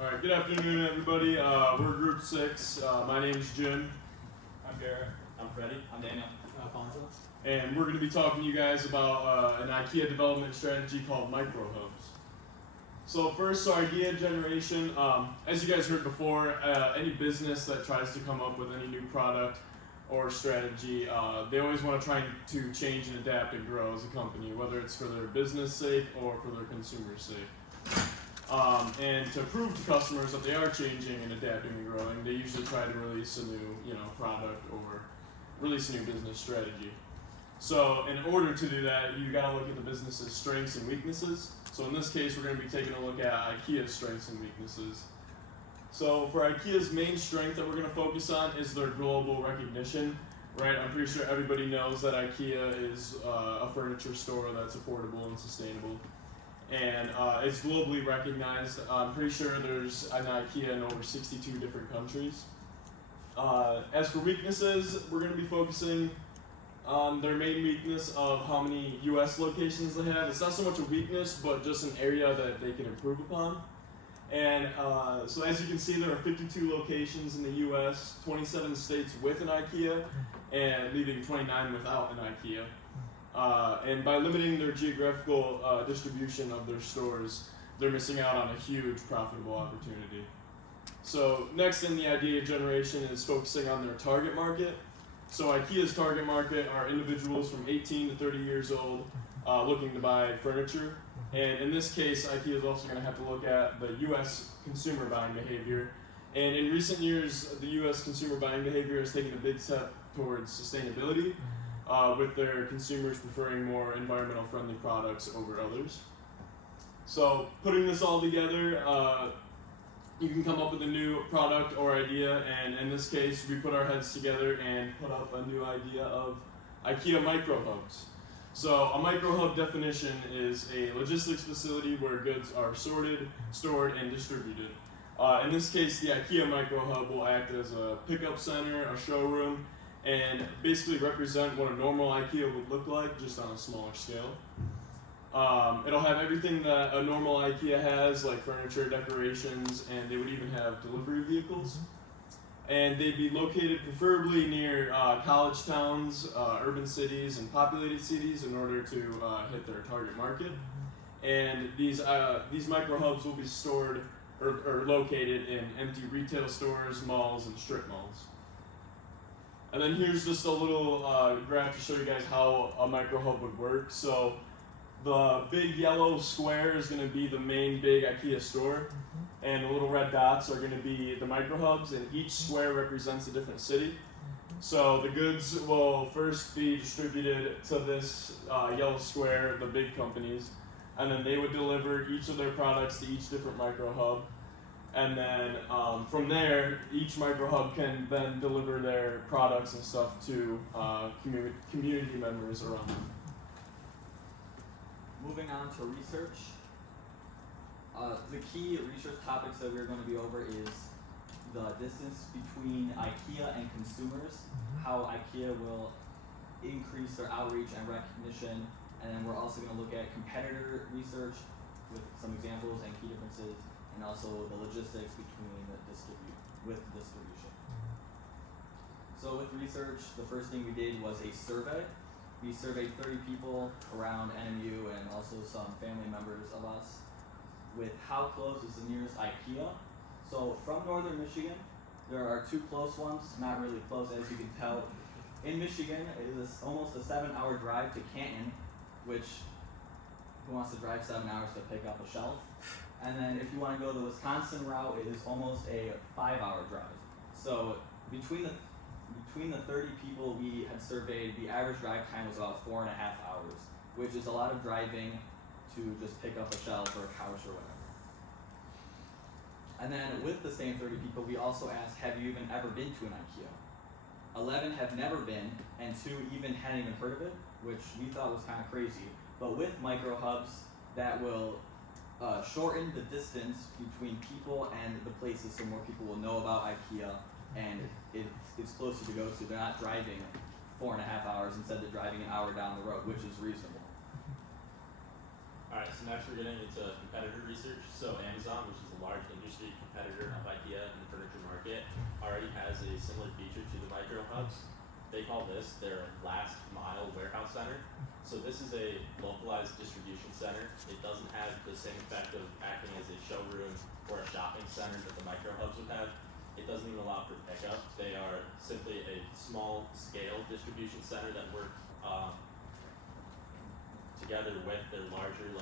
All right, good afternoon, everybody. We're Group 6. My name's Jim. I'm Garrett. I'm Freddie. I'm Daniel. Alfonso. And we're going to be talking to you guys about an IKEA development strategy called micro hubs. So first, idea generation. As you guys heard before, any business that tries to come up with any new product or strategy, they always want to try to change and adapt and grow as a company, whether it's for their business sake or for their consumer sake. And to prove to customers that they are changing and adapting and growing, they usually try to release a new, product or release a new business strategy. So in order to do that, you got to look at the business's strengths and weaknesses. So in this case, we're going to be taking a look at IKEA's strengths and weaknesses. So for IKEA's main strength that we're going to focus on is their global recognition. Right, I'm pretty sure everybody knows that IKEA is a furniture store that's affordable and sustainable. And it's globally recognized. I'm pretty sure there's an IKEA in over 62 different countries. As for weaknesses, we're going to be focusing on their main weakness of how many US locations they have. It's not so much a weakness, but just an area that they can improve upon. And so as you can see, there are 52 locations in the US, 27 states with an IKEA, and leaving 29 without an IKEA. And by limiting their geographical distribution of their stores, they're missing out on a huge profitable opportunity. So next in the idea generation is focusing on their target market. So IKEA's target market are individuals from 18 to 30 years old looking to buy furniture. And in this case, IKEA is also going to have to look at the US consumer buying behavior. And in recent years, the US consumer buying behavior has taken a big step towards sustainability. With their consumers preferring more environmental friendly products over others. So putting this all together, you can come up with a new product or idea, and in this case we put our heads together and put up a new idea of IKEA micro hubs. So a micro hub definition is a logistics facility where goods are sorted, stored, and distributed. In this case, the IKEA micro hub will act as a pickup center, a showroom, and basically represent what a normal IKEA would look like, just on a smaller scale. It'll have everything that a normal IKEA has, like furniture, decorations, and they would even have delivery vehicles. And they'd be located preferably near college towns, urban cities, and populated cities in order to hit their target market. And these micro hubs will be stored or located in empty retail stores, malls, and strip malls. And then here's just a little graph to show you guys how a micro hub would work. So the big yellow square is going to be the main big IKEA store, and the little red dots are going to be the micro hubs, and each square represents a different city. So the goods will first be distributed to this yellow square, the big companies, and then they would deliver each of their products to each different micro hub. And then from there, each micro hub can then deliver their products and stuff to community members around them. Moving on to research. The key research topics that we're going to be over is the distance between IKEA and consumers, how IKEA will increase their outreach and recognition, and then we're also going to look at competitor research with some examples and key differences, and also the logistics between the distribution. So with research, the first thing we did was a survey. We surveyed 30 people around NMU and also some family members of us with how close is the nearest IKEA. So from northern Michigan, there are two close ones, not really close as you can tell. In Michigan, it is almost a 7-hour drive to Canton, which who wants to drive 7 hours to pick up a shelf? And then if you want to go the Wisconsin route, it is almost a 5-hour drive. So between the 30 people we had surveyed, the average drive time was about 4.5 hours, which is a lot of driving to just pick up a shelf or a couch or whatever. And then with the same 30 people, we also asked, have you even ever been to an IKEA? 11 have never been, and 2 even hadn't even heard of it, which we thought was kind of crazy. But with micro hubs, that will shorten the distance between people and the places, so more people will know about IKEA, and it's closer to go to. They're not driving 4.5 hours instead of driving an hour down the road, which is reasonable. Alright, so next we're getting into competitor research. So Amazon, which is a large industry competitor of IKEA in the furniture market, already has a similar feature to the micro hubs. They call this their last mile warehouse center. So this is a localized distribution center. It doesn't have the same effect of acting as a showroom or a shopping center that the micro hubs would have. It doesn't even allow for pickup. They are simply a small scale distribution center that work together with their larger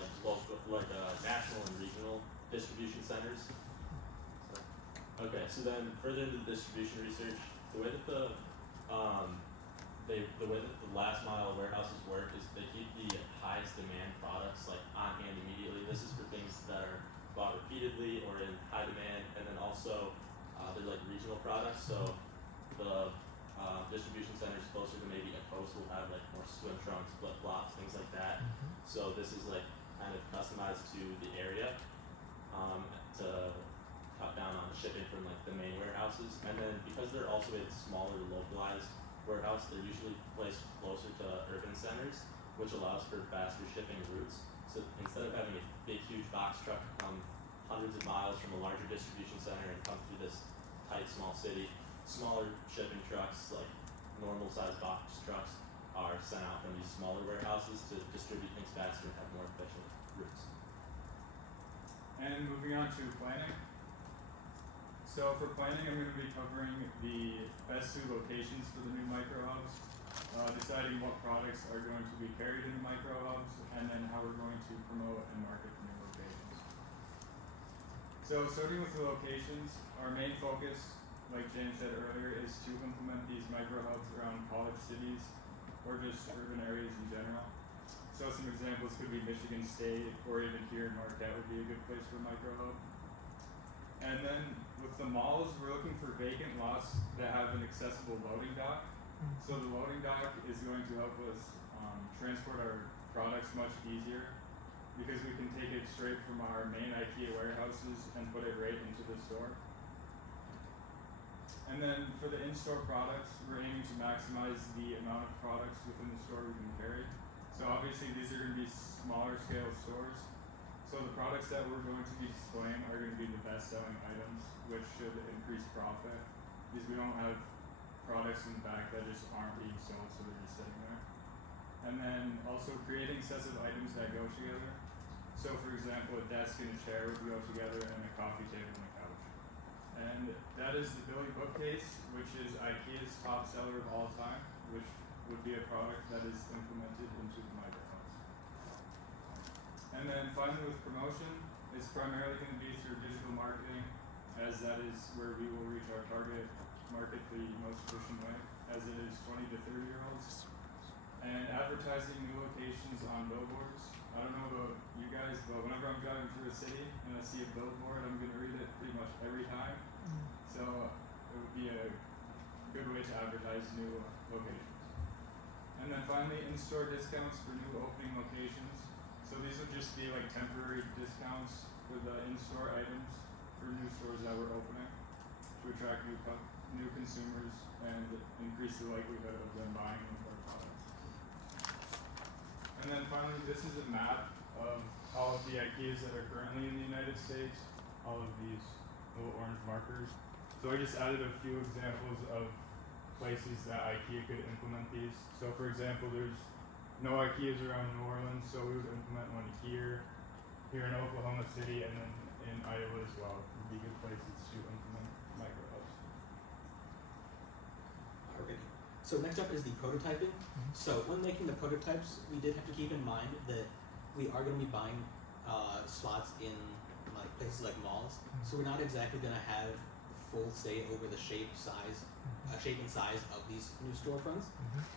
national and regional distribution centers. So then further into the distribution research, the way that the last mile warehouses work is they keep the highest demand products like on hand immediately. This is for things that are bought repeatedly or in high demand, and then also they're like regional products. So the distribution centers closer to maybe a coast will have like more swim trunks, flip flops, things like that. So this is like kind of customized to the area to cut down on shipping from like the main warehouses. And then because they're also a smaller localized warehouse, they're usually placed closer to urban centers, which allows for faster shipping routes. So instead of having a big huge box truck come hundreds of miles from a larger distribution center and come through this tight small city, smaller shipping trucks like normal sized box trucks are sent out from these smaller warehouses to distribute things faster and have more efficient routes. And moving on to planning. So for planning, I'm going to be covering the best 2 locations for the new micro hubs, deciding what products are going to be carried in the micro hubs, and then how we're going to promote and market the new locations. So starting with the locations, our main focus, like James said earlier, is to implement these micro hubs around college cities or just urban areas in general. So some examples could be Michigan State, or even here in Marquette would be a good place for a micro hub. And then with the malls, we're looking for vacant lots that have an accessible loading dock. So the loading dock is going to help us transport our products much easier because we can take it straight from our main IKEA warehouses and put it right into the store. And then for the in-store products, we're aiming to maximize the amount of products within the store we can carry. So obviously these are going to be smaller scale stores. So the products that we're going to be displaying are going to be the best selling items, which should increase profit because we don't have products in the back that just aren't being sold, so they're just sitting there. And then also creating sets of items that go together. So for example, a desk and a chair would go together, and a coffee table and a couch. And that is the Billy bookcase, which is IKEA's top seller of all time, which would be a product that is implemented into the microphones. And then finally with promotion, it's primarily going to be through digital marketing, as that is where we will reach our target market the most efficient way, as it is 20 to 30 year olds. And advertising new locations on billboards. I don't know about you guys, but whenever I'm driving through a city and I see a billboard, I'm going to read it pretty much every time. So it would be a good way to advertise new locations. And then finally, in-store discounts for new opening locations. So these would just be like temporary discounts for the in-store items for new stores that we're opening to attract new consumers and increase the likelihood of them buying one of our products. And then finally, this is a map of all of the IKEAs that are currently in the United States, all of these little orange markers. So I just added a few examples of places that IKEA could implement these. So for example, there's no IKEAs around New Orleans, so we would implement one here in Oklahoma City, and then in Iowa as well. Would be good places to implement micro hubs. Alrighty. So next up is the prototyping. So when making the prototypes, we did have to keep in mind that we are going to be buying slots in like places like malls. So we're not exactly going to have full say over the shape and size of these new storefronts.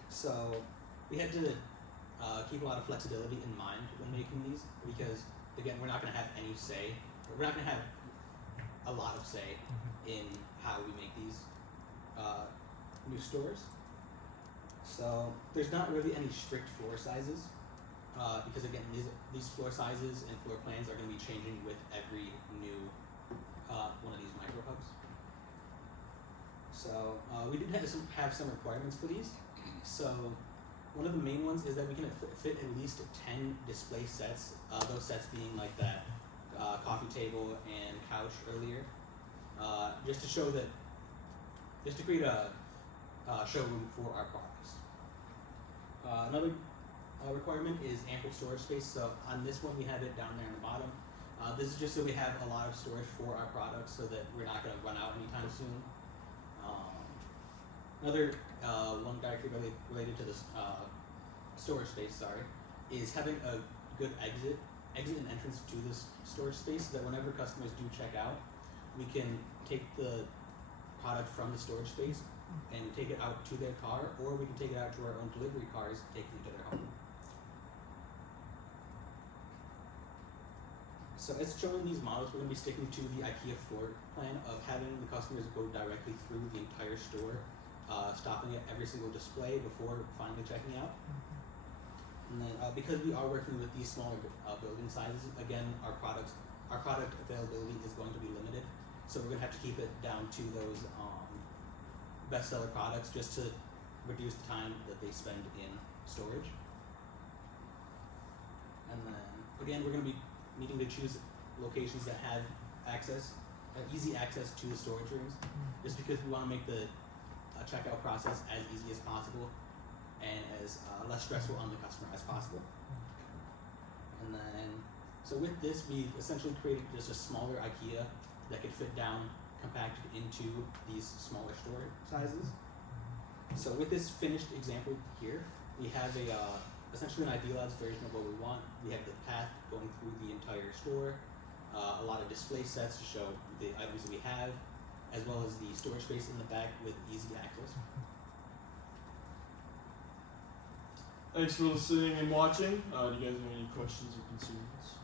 So we had to keep a lot of flexibility in mind when making these, because again, we're not going to have any say. We're not going to have a lot of say in how we make these new stores. So there's not really any strict floor sizes, because again, these floor sizes and floor plans are going to be changing with every new one of these micro hubs. So we did have some requirements for these. So one of the main ones is that we can fit at least 10 display sets. Those sets being like that coffee table and couch earlier, just to show that, just to create a showroom for our products. Another requirement is ample storage space. So on this one, we have it down there on the bottom. This is just so we have a lot of storage for our products, so that we're not going to run out anytime soon. Another one directly related to this storage space, is having a good exit and entrance to this storage space, so that whenever customers do check out, we can take the product from the storage space and take it out to their car, or we can take it out to our own delivery cars, take them to their home. So as shown in these models, we're going to be sticking to the IKEA floor plan of having the customers go directly through the entire store, stopping at every single display before finally checking out. And then because we are working with these smaller building sizes, again, our product availability is going to be limited. So we're going to have to keep it down to those bestseller products, just to reduce the time that they spend in storage. And then again, we're going to be needing to choose locations that have easy access to the storage rooms, just because we want to make the checkout process as easy as possible and as less stressful on the customer as possible. And then, so with this, we essentially created just a smaller IKEA that could fit down compacted into these smaller store sizes. So with this finished example here, we have essentially an idealized version of what we want. We have the path going through the entire store, a lot of display sets to show the items that we have, as well as the storage space in the back with easy access. Thanks for listening and watching. Do you guys have any questions or concerns?